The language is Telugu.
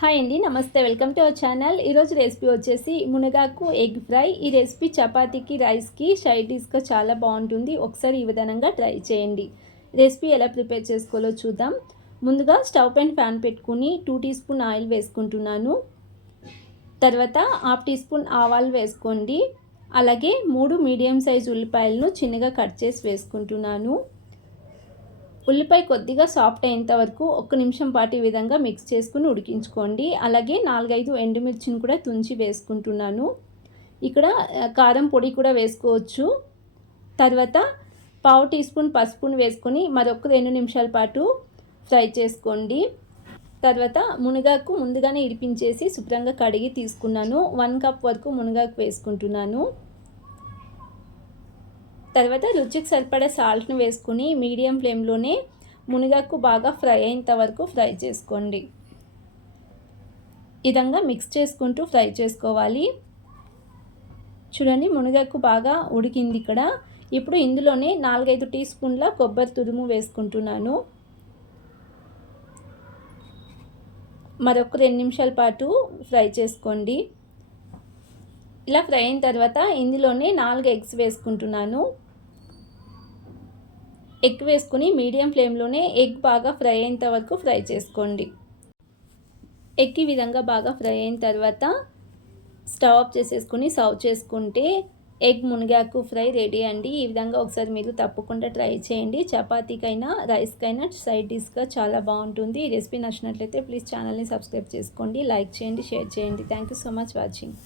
హాయ్ అండి, నమస్తే. Welcome to our channel. ఈరోజు రెసిపీ వచ్చేసి మునగాకు ఎగ్ ఫ్రై. ఈ రెసిపీ చపాతీకి, రైస్కి, సైడ్ డిష్గా చాలా బాగుంటుంది. ఒకసారి ఈ విధానంగా ట్రై చేయండి. రెసిపీ ఎలా ప్రిపేర్ చేసుకోవాలో చూద్దాం. ముందుగా స్టవ్ పైన ప్యాన్ పెట్టుకుని 2 టీ స్పూన్ ఆయిల్ వేసుకుంటున్నాను. తర్వాత 1/2 టీ స్పూన్ ఆవాలు వేసుకోండి. అలాగే 3 మీడియం సైజ్ ఉల్లిపాయలను చిన్నగా కట్ చేసి వేసుకుంటున్నాను. ఉల్లిపాయ కొద్దిగా సాఫ్ట్ అయ్యేంత వరకు 1 నిమిషం పాటు ఈ విధంగా మిక్స్ చేసుకుని ఉడికించుకోండి. అలాగే 4-5 ఎండుమిర్చిని కూడా తుంచి వేసుకుంటున్నాను. ఇక్కడ కారం పొడి కూడా వేసుకోవచ్చు. తర్వాత 1/2 టీ స్పూన్ పసుపును వేసుకొని మరొక 2 నిమిషాల పాటు ఫ్రై చేసుకోండి. తర్వాత మునగాకు ముందుగానే ఇడిపించేసి శుభ్రంగా కడిగి తీసుకున్నాను. 1 కప్ వరకు మునగాకు వేసుకుంటున్నాను. తర్వాత రుచికి సరిపడా సాల్ట్ని వేసుకుని మీడియం ఫ్లేమ్లోనే మునగాకు బాగా ఫ్రై అయ్యేంత వరకు ఫ్రై చేసుకోండి. ఈ విధంగా మిక్స్ చేసుకుంటూ ఫ్రై చేసుకోవాలి. చూడండి, మునగాకు బాగా ఉడికింది ఇక్కడ. ఇప్పుడు ఇందులోనే 4-5 టీ స్పూన్ల కొబ్బరి తురుము వేసుకుంటున్నాను. మరొక 2 నిమిషాల పాటు ఫ్రై చేసుకోండి. ఇలా ఫ్రై అయిన తర్వాత ఇందులోనే 4 ఎగ్స్ వేసుకుంటున్నాను. ఎగ్ వేసుకుని మీడియం ఫ్లేమ్లోనే ఎగ్ బాగా ఫ్రై అయ్యేంత వరకు ఫ్రై చేసుకోండి. ఎగ్ ఈ విధంగా బాగా ఫ్రై అయిన తర్వాత స్టవ్ ఆఫ్ చేసేసుకుని సర్వ్ చేసుకుంటే ఎగ్ మునగాకు ఫ్రై రెడీ అండి. ఈ విధంగా ఒకసారి మీరు తప్పకుండా ట్రై చేయండి. చపాతీకైనా, రైస్కైనా సైడ్ డిష్గా చాలా బాగుంటుంది. ఈ రెసిపీ నచ్చినట్లయితే ప్లీజ్ ఛానల్ని సబ్స్క్రైబ్ చేసుకోండి, లైక్ చేయండి, షేర్ చేయండి. Thank you so much watching.